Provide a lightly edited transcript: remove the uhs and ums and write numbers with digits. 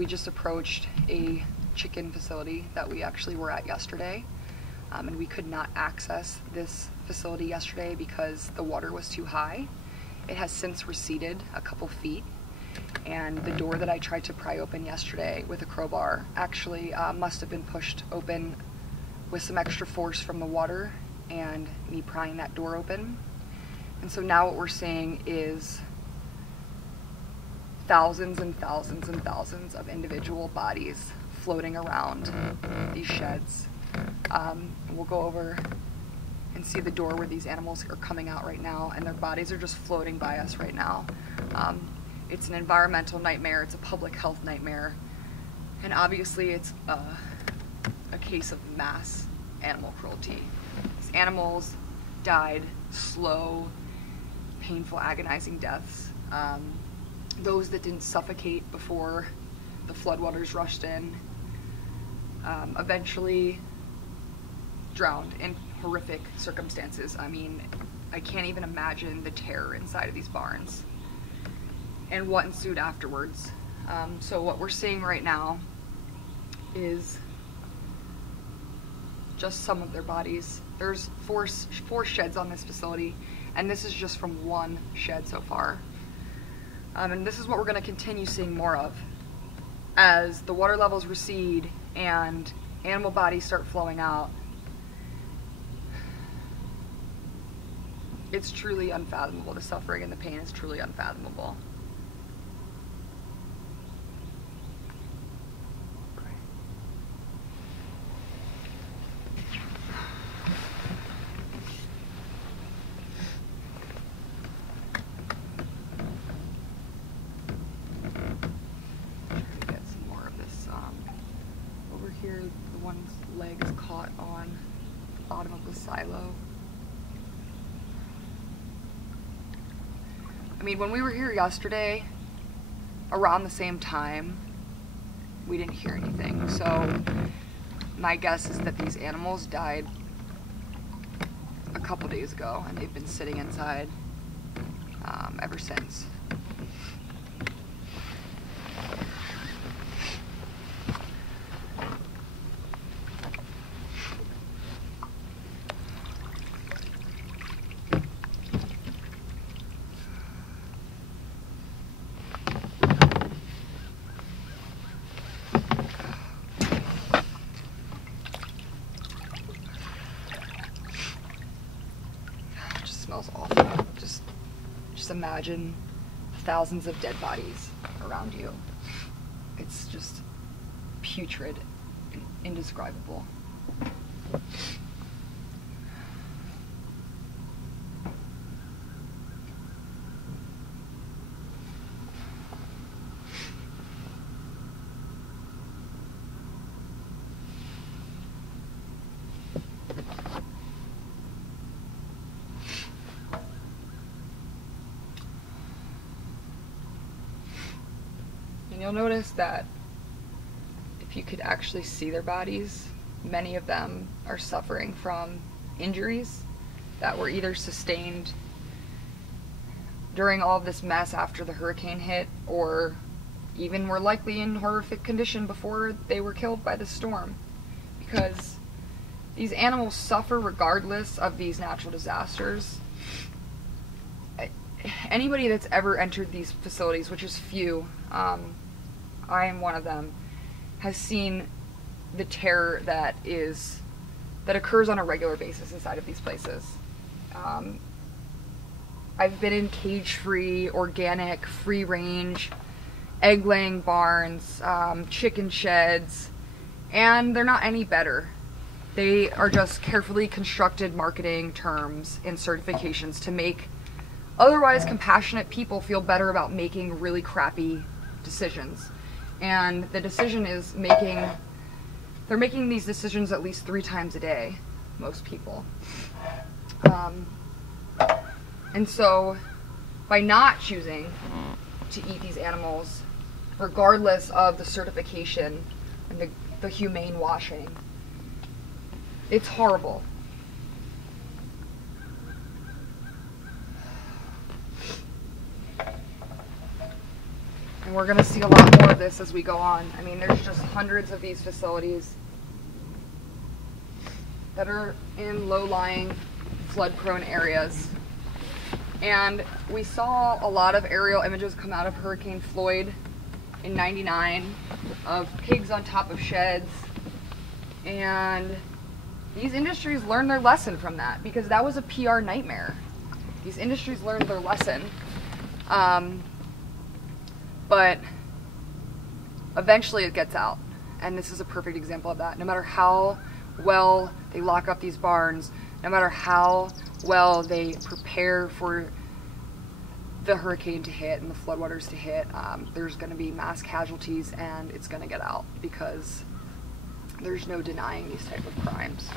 we just approached a chicken facility that we actually were at yesterday, and we could not access this facility yesterday because the water was too high. It has since receded a couple feet, and the door that I tried to pry open yesterday with a crowbar actually must have been pushed open with some extra force from the water and me prying that door open. And so now what we're seeing is thousands and thousands and thousands of individual bodies floating around these sheds. We'll go over and see the door where these animals are coming out right now, and their bodies are just floating by us right now. It's an environmental nightmare, it's a public health nightmare, and obviously it's a case of mass animal cruelty. These animals died slow, painful, agonizing deaths. Those that didn't suffocate before the floodwaters rushed in eventually drowned in horrific circumstances. I mean, I can't even imagine the terror inside of these barns and what ensued afterwards. So what we're seeing right now is just some of their bodies. There's four sheds on this facility, and this is just from one shed so far. And this is what we're going to continue seeing more of as the water levels recede and animal bodies start flowing out. It's truly unfathomable. The suffering and the pain is truly unfathomable. Here, the one's leg is caught on the bottom of the silo. I mean, when we were here yesterday, around the same time, we didn't hear anything. So my guess is that these animals died a couple days ago, and they've been sitting inside ever since. Smells awful. Just imagine thousands of dead bodies around you. It's just putrid and indescribable. You'll notice that if you could actually see their bodies, many of them are suffering from injuries that were either sustained during all of this mess after the hurricane hit, or even were likely in horrific condition before they were killed by the storm. Because these animals suffer regardless of these natural disasters. Anybody that's ever entered these facilities, which is few, I am one of them, has seen the terror that occurs on a regular basis inside of these places. I've been in cage-free, organic, free-range, egg-laying barns, chicken sheds, and they're not any better. They are just carefully constructed marketing terms and certifications to make otherwise compassionate people feel better about making really crappy decisions. And the decision is they're making these decisions at least 3 times a day, most people. And so by not choosing to eat these animals, regardless of the certification and the humane washing, it's horrible. And we're going to see a lot more of this as we go on. I mean, there's just hundreds of these facilities that are in low-lying, flood-prone areas. And we saw a lot of aerial images come out of Hurricane Floyd in '99 of pigs on top of sheds. And these industries learned their lesson from that, because that was a PR nightmare. These industries learned their lesson. But eventually it gets out. And this is a perfect example of that. No matter how well they lock up these barns, no matter how well they prepare for the hurricane to hit and the floodwaters to hit, there's going to be mass casualties, and it's going to get out, because there's no denying these type of crimes.